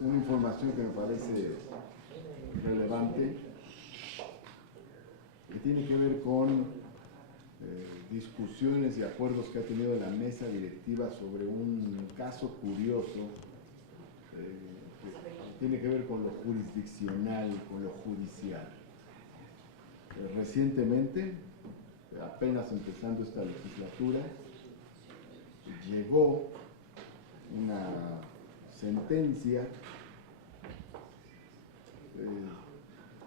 una información que me parece relevante, que tiene que ver con discusiones y acuerdos que ha tenido la mesa directiva sobre un caso curioso que tiene que ver con lo jurisdiccional, con lo judicial. Recientemente, apenas empezando esta legislatura, llegó una sentencia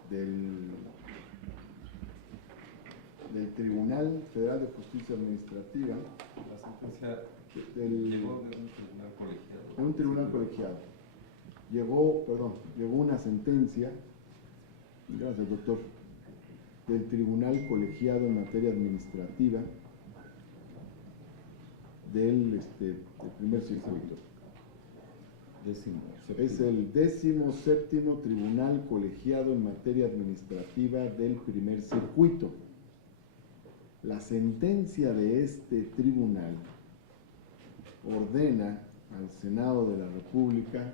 del Tribunal Federal de Justicia Administrativa. La sentencia llegó de un tribunal colegiado. De un tribunal colegiado. Llegó una sentencia, gracias doctor, del Tribunal Colegiado en Materia Administrativa del primer circuito. Es el 17º Tribunal Colegiado en Materia Administrativa del primer circuito. La sentencia de este tribunal ordena al Senado de la República,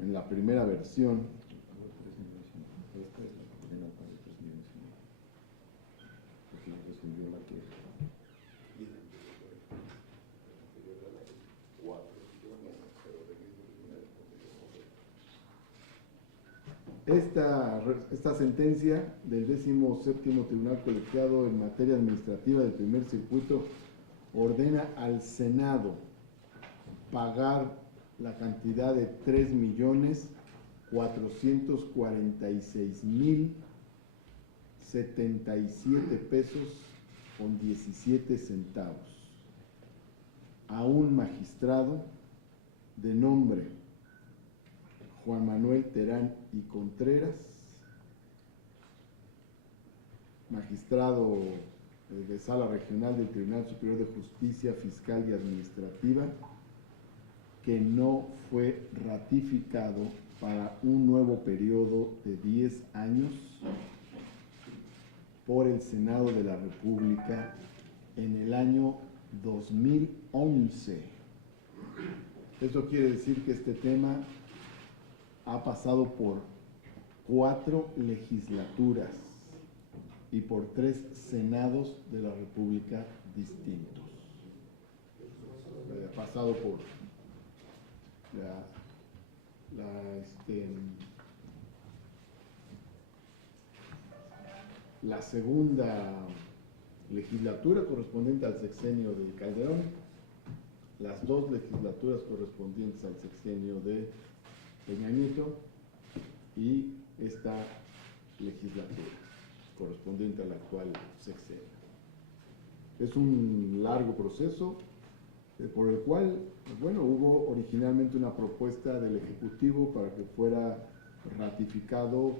en la primera versión, esta sentencia del 17º Tribunal Colegiado en Materia Administrativa del primer circuito ordena al Senado pagar la cantidad de 3.446.077 pesos con 17 centavos a un magistrado de nombre Juan Manuel Terán y Contreras, magistrado de Sala Regional del Tribunal Superior de Justicia Fiscal y Administrativa, que no fue ratificado para un nuevo periodo de 10 años por el Senado de la República en el año 2011. Esto quiere decir que este tema ha pasado por 4 legislaturas y por 3 senados de la República distintos. Ha pasado por la segunda legislatura correspondiente al sexenio de Calderón, las 2 legislaturas correspondientes al sexenio de Peña Nieto y esta legislatura correspondiente al actual sexenio. Es un largo proceso por el cual, hubo originalmente una propuesta del Ejecutivo para que fuera ratificado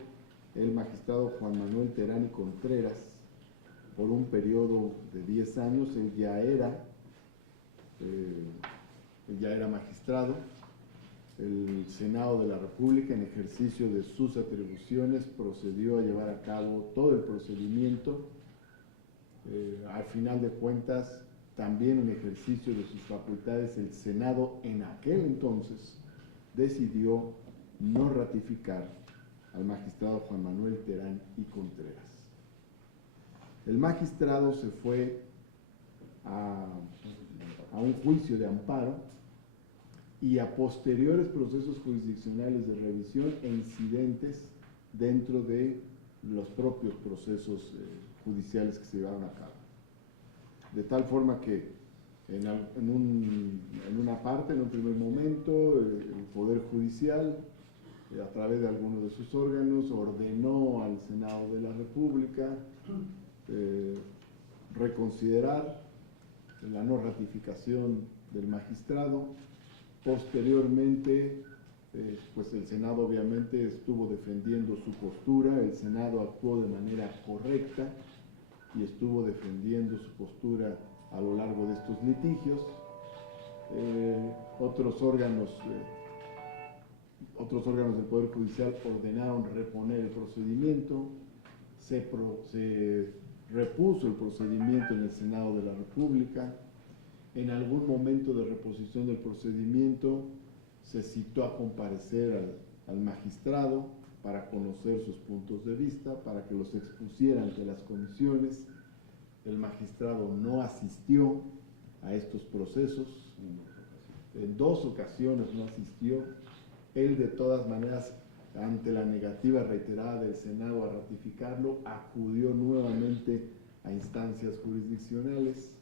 el magistrado Juan Manuel Terán y Contreras por un periodo de 10 años. Él ya era magistrado. El Senado de la República, en ejercicio de sus atribuciones, procedió a llevar a cabo todo el procedimiento. Al final de cuentas, también en ejercicio de sus facultades, el Senado en aquel entonces decidió no ratificar al magistrado Juan Manuel Terán y Contreras. El magistrado se fue a un juicio de amparo y a posteriores procesos jurisdiccionales de revisión e incidentes dentro de los propios procesos judiciales que se llevaron a cabo. De tal forma que en una parte, en un primer momento, el Poder Judicial, a través de algunos de sus órganos, ordenó al Senado de la República reconsiderar la no ratificación del magistrado. Posteriormente, pues el Senado obviamente estuvo defendiendo su postura. El Senado actuó de manera correcta y estuvo defendiendo su postura a lo largo de estos litigios. Otros órganos del Poder Judicial ordenaron reponer el procedimiento. Se repuso el procedimiento en el Senado de la República. En algún momento de reposición del procedimiento se citó a comparecer al magistrado para conocer sus puntos de vista, para que los expusiera ante las comisiones. El magistrado no asistió a estos procesos, en 2 ocasiones no asistió. Él, de todas maneras, ante la negativa reiterada del Senado a ratificarlo, acudió nuevamente a instancias jurisdiccionales.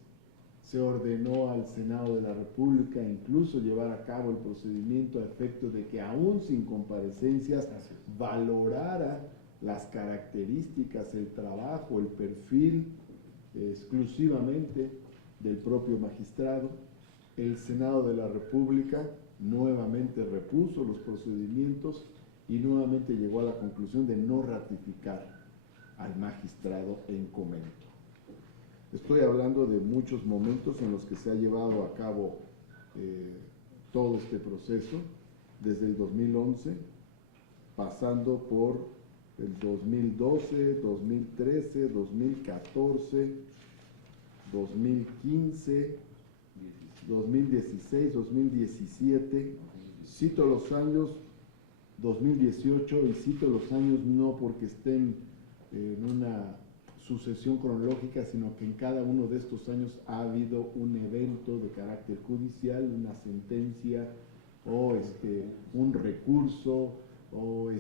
Se ordenó al Senado de la República incluso llevar a cabo el procedimiento a efecto de que, aún sin comparecencias, valorara las características, el trabajo, el perfil exclusivamente del propio magistrado. El Senado de la República nuevamente repuso los procedimientos y nuevamente llegó a la conclusión de no ratificar al magistrado en comento. Estoy hablando de muchos momentos en los que se ha llevado a cabo todo este proceso, desde el 2011, pasando por el 2012, 2013, 2014, 2015, 2016, 2017, cito los años 2018 y cito los años no porque estén en una sucesión cronológica, sino que en cada uno de estos años ha habido un evento de carácter judicial, una sentencia o un recurso o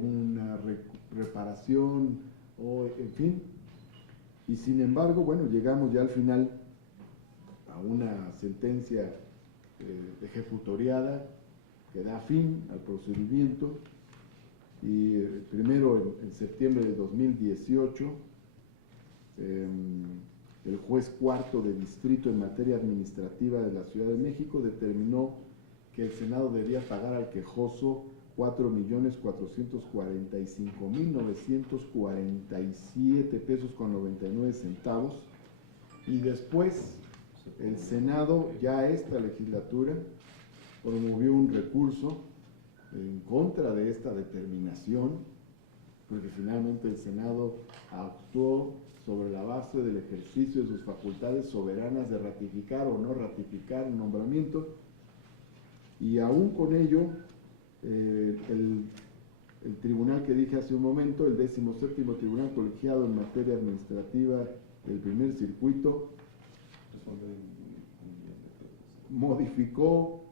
una reparación o en fin. Y sin embargo, bueno, llegamos ya al final a una sentencia ejecutoriada que da fin al procedimiento. Y primero, en septiembre de 2018, el juez cuarto de distrito en materia administrativa de la Ciudad de México determinó que el Senado debía pagar al quejoso 4.455.947 pesos con 99 centavos, y después el Senado, ya esta legislatura, promovió un recurso en contra de esta determinación, porque finalmente el Senado actuó sobre la base del ejercicio de sus facultades soberanas de ratificar o no ratificar un nombramiento, y aún con ello, el tribunal que dije hace un momento, el 17º Tribunal Colegiado en materia administrativa del primer circuito, modificó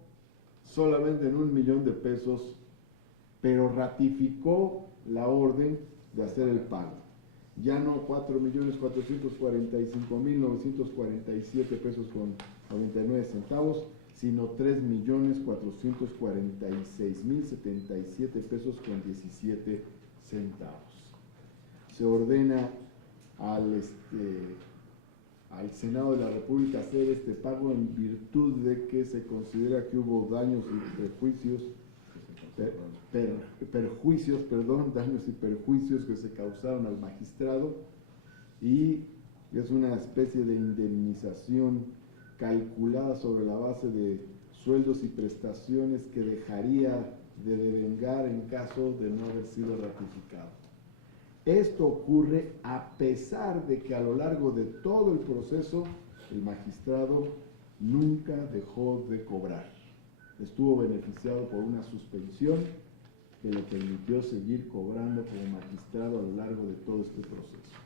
solamente en $1,000,000 de pesos, pero ratificó la orden de hacer el pago. Ya no 4.445.947 pesos con 99 centavos, sino 3.446.077 pesos con 17 centavos. Se ordena al Senado de la República hacer este pago en virtud de que se considera que hubo daños y daños y perjuicios que se causaron al magistrado, y es una especie de indemnización calculada sobre la base de sueldos y prestaciones que dejaría de devengar en caso de no haber sido ratificado. Esto ocurre a pesar de que a lo largo de todo el proceso el magistrado nunca dejó de cobrar. Estuvo beneficiado por una suspensión que le permitió seguir cobrando como magistrado a lo largo de todo este proceso.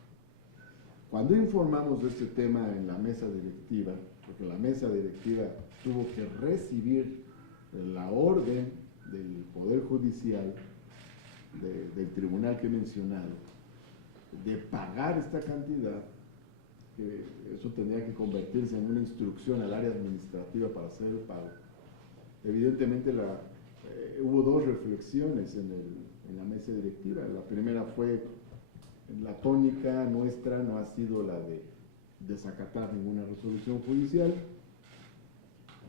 Cuando informamos de este tema en la mesa directiva, porque la mesa directiva tuvo que recibir la orden del Poder Judicial, del tribunal que he mencionado, de pagar esta cantidad, que eso tendría que convertirse en una instrucción al área administrativa para hacer el pago. Evidentemente hubo 2 reflexiones en la mesa directiva. La primera fue, la tónica nuestra no ha sido la de desacatar ninguna resolución judicial,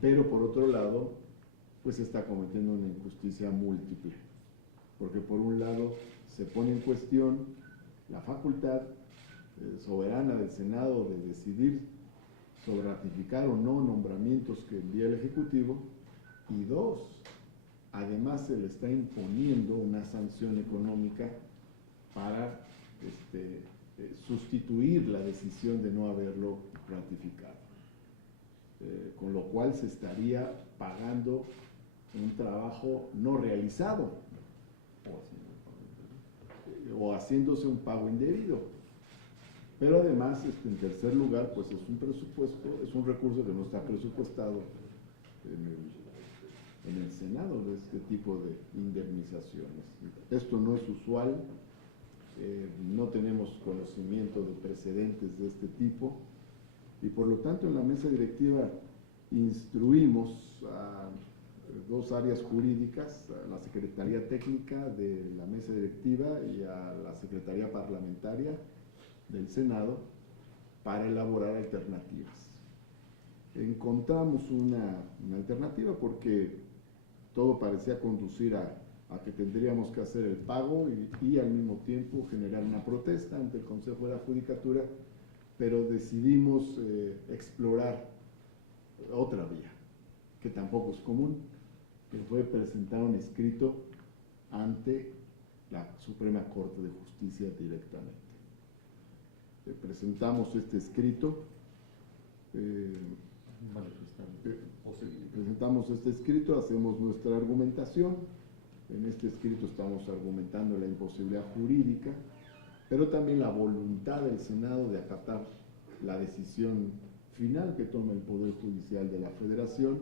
pero por otro lado, pues se está cometiendo una injusticia múltiple, porque por un lado se pone en cuestión la facultad soberana del Senado de decidir sobre ratificar o no nombramientos que envía el Ejecutivo, y 2, además se le está imponiendo una sanción económica para sustituir la decisión de no haberlo ratificado, con lo cual se estaría pagando un trabajo no realizado o haciéndose un pago indebido. Pero además, en tercer lugar, pues es un presupuesto, es un recurso que no está presupuestado en el Senado, de este tipo de indemnizaciones. Esto no es usual, no tenemos conocimiento de precedentes de este tipo, y por lo tanto en la mesa directiva instruimos a dos áreas jurídicas, a la Secretaría Técnica de la mesa directiva y a la Secretaría Parlamentaria del Senado para elaborar alternativas. Encontramos una alternativa porque todo parecía conducir a que tendríamos que hacer el pago y al mismo tiempo generar una protesta ante el Consejo de la Judicatura, pero decidimos explorar otra vía, que tampoco es común, que fue presentar un escrito ante la Suprema Corte de Justicia directamente. Presentamos este escrito, hacemos nuestra argumentación. En este escrito estamos argumentando la imposibilidad jurídica, pero también la voluntad del Senado de acatar la decisión final que toma el Poder Judicial de la Federación,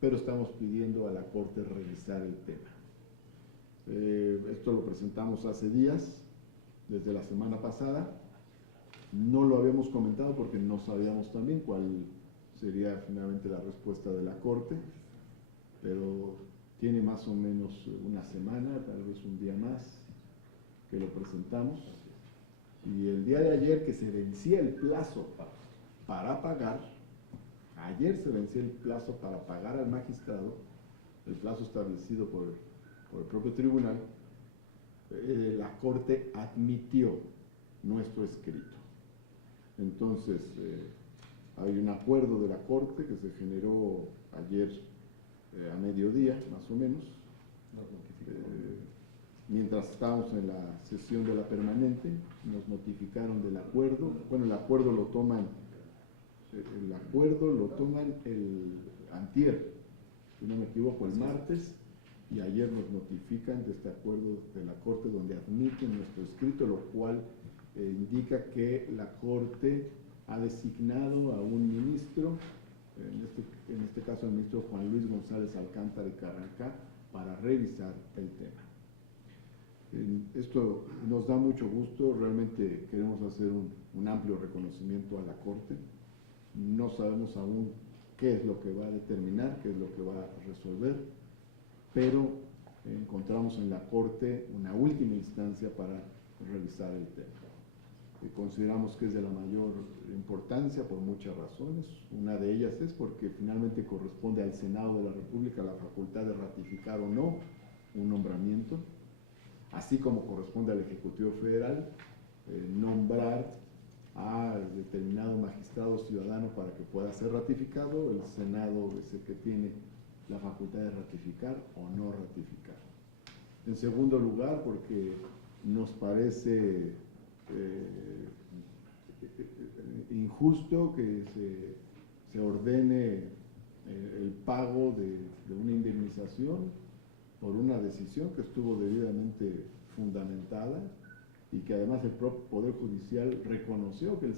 pero estamos pidiendo a la Corte revisar el tema. Esto lo presentamos hace días, desde la semana pasada. No lo habíamos comentado porque no sabíamos también cuál sería finalmente la respuesta de la Corte, pero tiene más o menos una semana, tal vez un día más, que lo presentamos. Y el día de ayer, que se vencía el plazo para pagar, ayer se vencía el plazo para pagar al magistrado, el plazo establecido por el propio tribunal, la Corte admitió nuestro escrito. Entonces, hay un acuerdo de la Corte que se generó ayer a mediodía, más o menos, mientras estábamos en la sesión de la permanente, nos notificaron del acuerdo. Bueno, el acuerdo lo toman el antier, si no me equivoco, el martes, y ayer nos notifican de este acuerdo de la Corte donde admiten nuestro escrito, lo cual indica que la Corte ha designado a un ministro, en este caso el ministro Juan Luis González Alcántara y Carrancá, para revisar el tema. Esto nos da mucho gusto, realmente queremos hacer un amplio reconocimiento a la Corte. No sabemos aún qué es lo que va a determinar, qué es lo que va a resolver, pero encontramos en la Corte una última instancia para revisar el tema. Consideramos que es de la mayor importancia por muchas razones. Una de ellas es porque finalmente corresponde al Senado de la República la facultad de ratificar o no un nombramiento, así como corresponde al Ejecutivo Federal nombrar a determinado magistrado ciudadano para que pueda ser ratificado. El Senado es el que tiene la facultad de ratificar o no ratificar. En segundo lugar, porque nos parece injusto que se ordene el pago de una indemnización por una decisión que estuvo debidamente fundamentada y que además el propio Poder Judicial reconoció que el